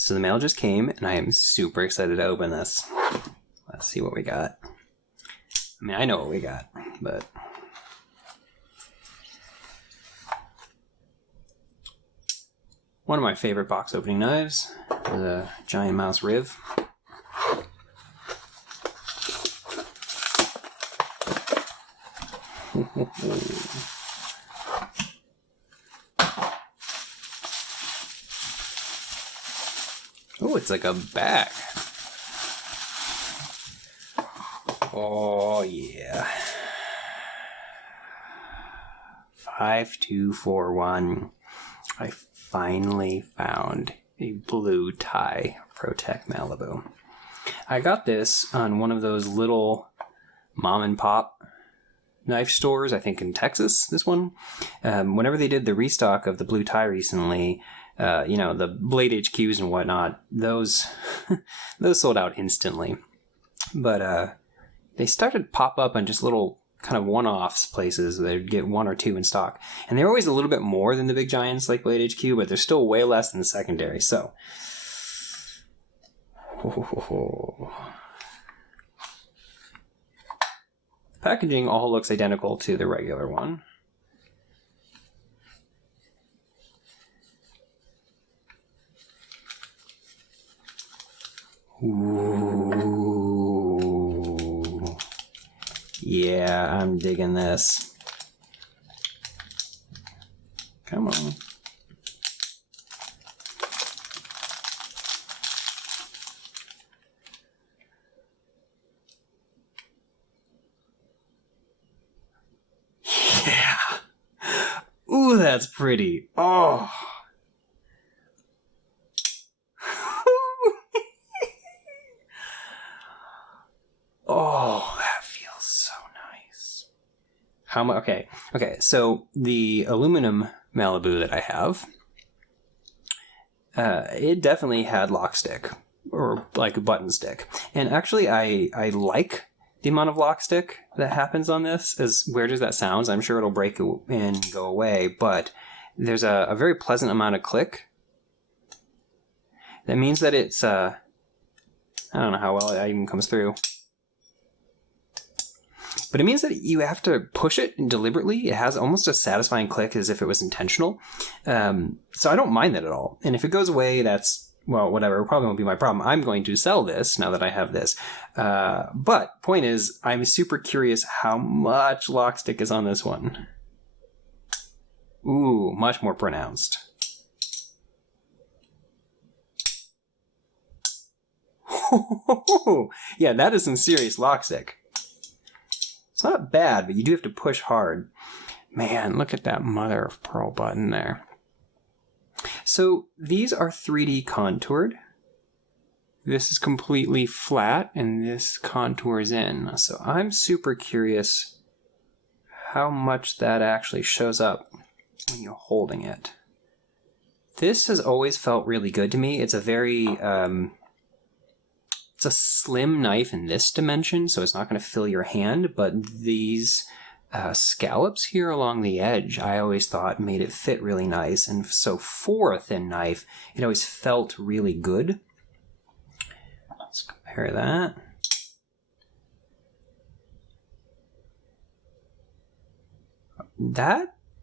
So the mail just came, and I am super excited to open this. Let's see what we got. I mean, I know what we got, but... One of my favorite box opening knives, the Giant Mouse Riv. Oh, it's like a bag. Oh, yeah. 5241. I finally found a blue Ti Pro-Tech Malibu. I got this on one of those little mom and pop knife stores, I think in Texas, this one. Whenever they did the restock of the blue Ti recently, the Blade HQs and whatnot, those sold out instantly. But they started to pop up on just little kind of one-offs places. They'd get one or two in stock. And they're always a little bit more than the big giants like Blade HQ, but they're still way less than the secondary. So, packaging all looks identical to the regular one. Ooh. Yeah, I'm digging this. Come on. Yeah. Ooh, that's pretty. Oh. Oh, that feels so nice. How much? Okay. So the aluminum Malibu that I have, it definitely had lock stick or like a button stick. And actually, I like the amount of lock stick that happens on this. As weird as that sounds, I'm sure it'll break and go away. But there's a very pleasant amount of click. That means that it's I don't know how well it even comes through. But it means that you have to push it deliberately. It has almost a satisfying click as if it was intentional. So I don't mind that at all. And if it goes away, that's, well, whatever. It probably won't be my problem. I'm going to sell this now that I have this. But point is, I'm super curious how much lock stick is on this one. Ooh, much more pronounced. Yeah, that is some serious lock stick. It's not bad, but you do have to push hard. Man, look at that mother of pearl button there. So these are 3D contoured. This is completely flat, and this contours in. So I'm super curious how much that actually shows up when you're holding it. This has always felt really good to me. It's a very... It's a slim knife in this dimension, so it's not going to fill your hand, but these scallops here along the edge, I always thought made it fit really nice, and so for a thin knife, it always felt really good. Let's compare that.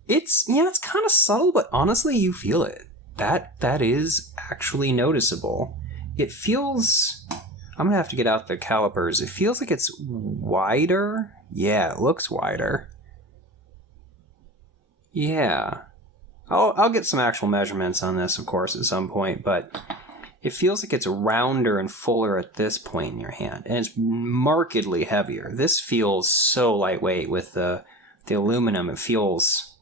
It's kind of subtle, but honestly, you feel it. That is actually noticeable. It feels... I'm going to have to get out the calipers. It feels like it's wider. Yeah, it looks wider. Yeah. I'll get some actual measurements on this, of course, at some point, but it feels like it's rounder and fuller at this point in your hand, and it's markedly heavier. This feels so lightweight with the aluminum. It feels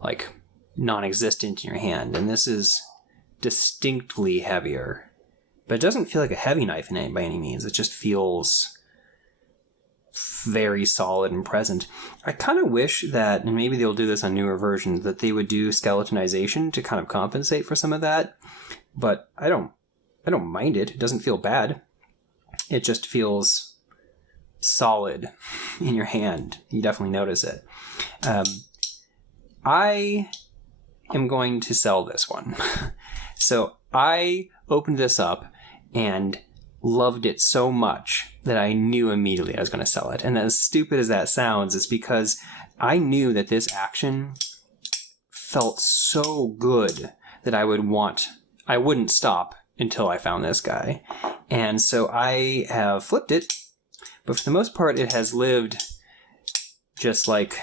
like non-existent in your hand, and this is distinctly heavier. But it doesn't feel like a heavy knife by any means. It just feels very solid and present. I kind of wish that, and maybe they'll do this on newer versions, that they would do skeletonization to kind of compensate for some of that. But I don't mind it. It doesn't feel bad. It just feels solid in your hand. You definitely notice it. I am going to sell this one. So I opened this up and loved it so much that I knew immediately I was going to sell it. And as stupid as that sounds, it's because I knew that this action felt so good that I wouldn't stop until I found this guy. And so I have flipped it, but for the most part it has lived just like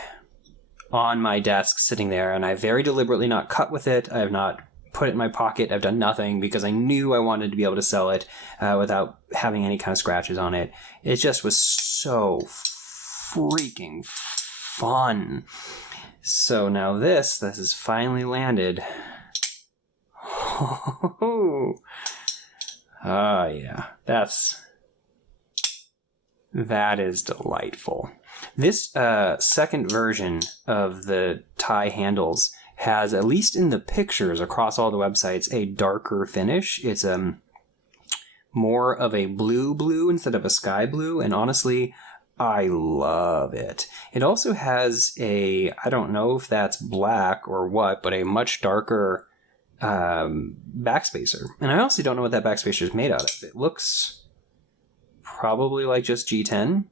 on my desk sitting there, and I very deliberately not cut with it. I have not put it in my pocket. I've done nothing because I knew I wanted to be able to sell it without having any kind of scratches on it. It just was so freaking fun. So now this has finally landed. Oh yeah, that is delightful. This second version of the Ti handles has, at least in the pictures across all the websites, a darker finish. It's more of a blue instead of a sky blue, and honestly, I love it. It also has I don't know if that's black or what, but a much darker backspacer. And I honestly don't know what that backspacer is made out of. It looks probably like just G10.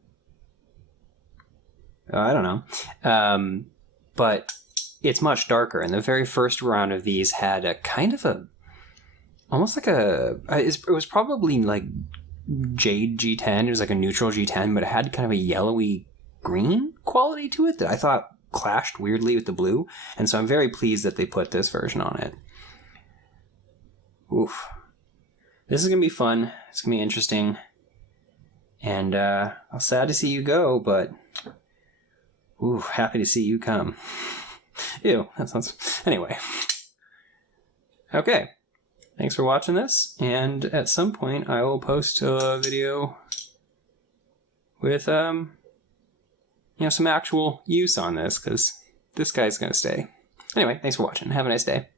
I don't know. But it's much darker, and the very first round of these had a kind of almost like it was probably like jade G10. It was like a neutral G10, but it had kind of a yellowy green quality to it that I thought clashed weirdly with the blue, and so I'm very pleased that they put this version on it. Oof. This is going to be fun. It's going to be interesting, and I'm sad to see you go, but happy to see you come. Ew, that sounds... Anyway. Okay. Thanks for watching this, and at some point I will post a video with, some actual use on this, because this guy's gonna stay. Anyway, thanks for watching. Have a nice day.